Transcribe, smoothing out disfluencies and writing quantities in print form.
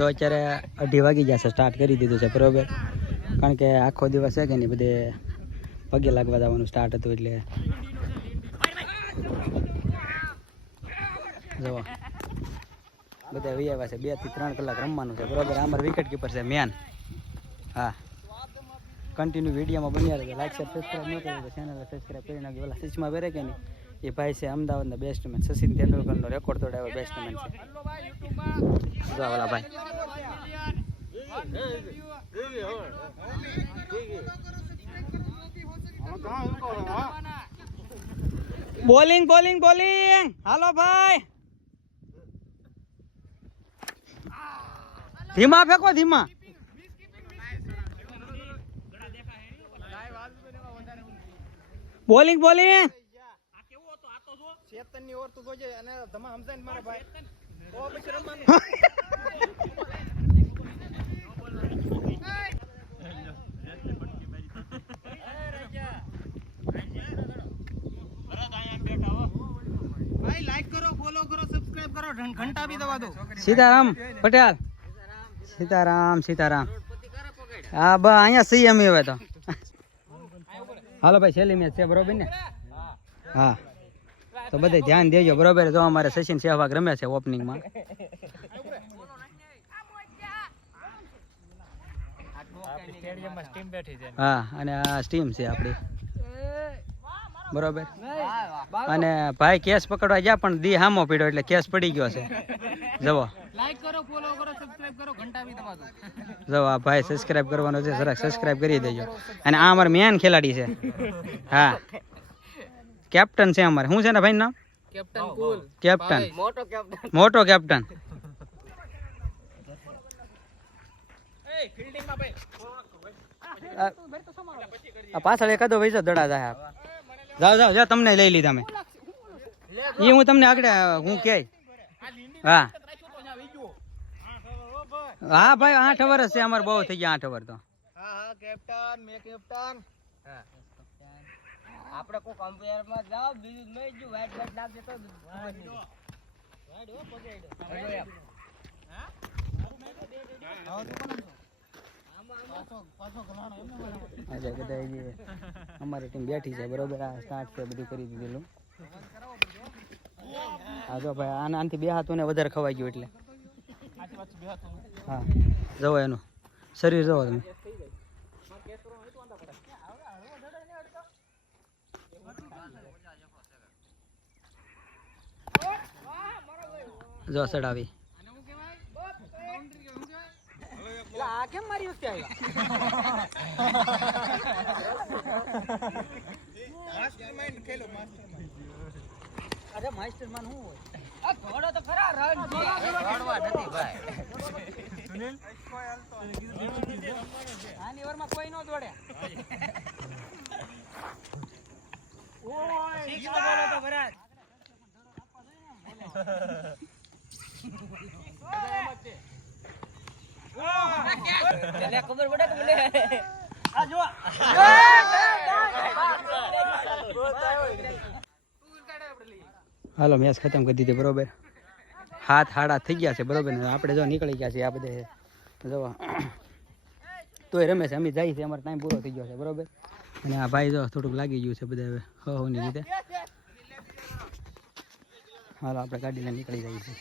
જો અત્યારે 2:30 વાગી જશે, સ્ટાર્ટ કરી દીધું છે બરોબર, કારણ કે આખો દિવસ છે કે નહીં બધે પગે લાગવા જવાનું સ્ટાર્ટ હતું એટલે જો બધા વિયાવા છે. 2 થી 3 કલાક રમવાનું છે બરોબર. અમારે વિકેટ કીપર છે મેન. હા, કન્ટિન્યુ વિડીયોમાં બન્યા રહેજો. લાઈક શેર સબસ્ક્રાઈબ ન કરો તો ચેનલને સબસ્ક્રાઈબ કરી નાખજો. ઓલા સિચમાં વેરે કે નહીં એ ભાઈ છે અમદાવાદના બેસ્ટમેન, સચિન તેંડુલકરનો રેકોર્ડ તોડાવ્યો બેસ્ટમેન છે. જો ઓલા ભાઈ બોલિંગ બોલિંગ બોલિંગ. હાલો ભાઈ, ધીમા ફેંકો ધીમા. Bowling bowling. ચેતનની ઓર તું જોજે અને ધમા સમજાય મારા ભાઈ તો પછી રમવાનું. ભાઈ લાઈક કરો, ફોલો કરો, સબસ્ક્રાઇબ કરો, ઘંટા બી દબા દો. સીતારામ પટેલ, સીતારામ સીતારામ. હા બસ અહીંયા સીએમ હવે તો. હાલો ભાઈ, છેલ્લી મેચ છે બરોબર ને? હા, તો બધે ધ્યાન દેજો બરોબર. જો અમારે સચિન સહેવાગ રમે છે ઓપનિંગમાં. હા, અને આ સ્ટીમ છે આપણી બરોબર. અને ભાઈ કેસ પકડવા ગયા પણ દી હામો પીડ્યો એટલે કેસ પડી ગયો છે. જવો લાઈક કરો, ફોલો કરો, સબસ્ક્રાઇબ કરો, ઘંટા બી દબા દો. જો આ ભાઈ સબસ્ક્રાઇબ કરવાનો છે, જરાક સબસ્ક્રાઇબ કરી દેજો. અને આ અમાર મેન ખેલાડી છે. હા, કેપ્ટન છે અમારે. શું છે ને ભાઈ નામ? કેપ્ટન કુલ. કેપ્ટન, મોટો કેપ્ટન, મોટો કેપ્ટન. આ પાછળ એકાદો વૈસો દડા જાય. જાઓ જાઓ જાઓ, તમને લઈ લીધા મેં. એ હું તમને આગળ હું કે. હા હા ભાઈ, 8 વર્ષ છે અમારે, બહુ થઈ ગયા 8 વર્ષ તો. હા હા કેપ્ટન, મે કેપ્ટન. હા આપણે કો કમ્પેર માં જાવ, બીજું મેં જો વાઈટ વાઈટ લાગે તો વાઈડો પગેડો હા અમારી ટીમ બેઠી છે બરોબર. આ સ્ટાર્ટ છે, બધું કરી દીધેલું. હા જો ભાઈ, આનાથી 2 હાથોને વધારે ખવાઈ ગયું એટલે. હા જવો એનું શરીર જવો તમે. જો ચડાવી. આ કેમ મારી વખતે માસ્ટરમાઇન્ડ ખેલો, માસ્ટરમાઇન્ડ. અરે માસ્ટરમાઇન્ડ શું હોય? આ ઘોડો તો ખરા રન છે, ઘોડવા નથી ભાઈ. સુનિલ કોઈ હાલતો આની ઓવરમાં કોઈ નો દોડે. ઓય સિક્સ બોલો તો ભરાજ. ખબર પડે તો મને આ જો હાલો મેચ ખતમ કરી દીધી બરોબર. 7:30 થઈ ગયા છે બરોબર ને આપણે જો નીકળી ગયા છે. આ બધે જો તોય રમે છે, અમે જઈએ છીએ, અમારો ટાઈમ પૂરો થઈ ગયો છે બરોબર. અને આ ભાઈ જો થોડુંક લાગી ગયું છે બધે હવે હની લીધે. હાલો આપણે ગાડીને નીકળી જઈએ છીએ.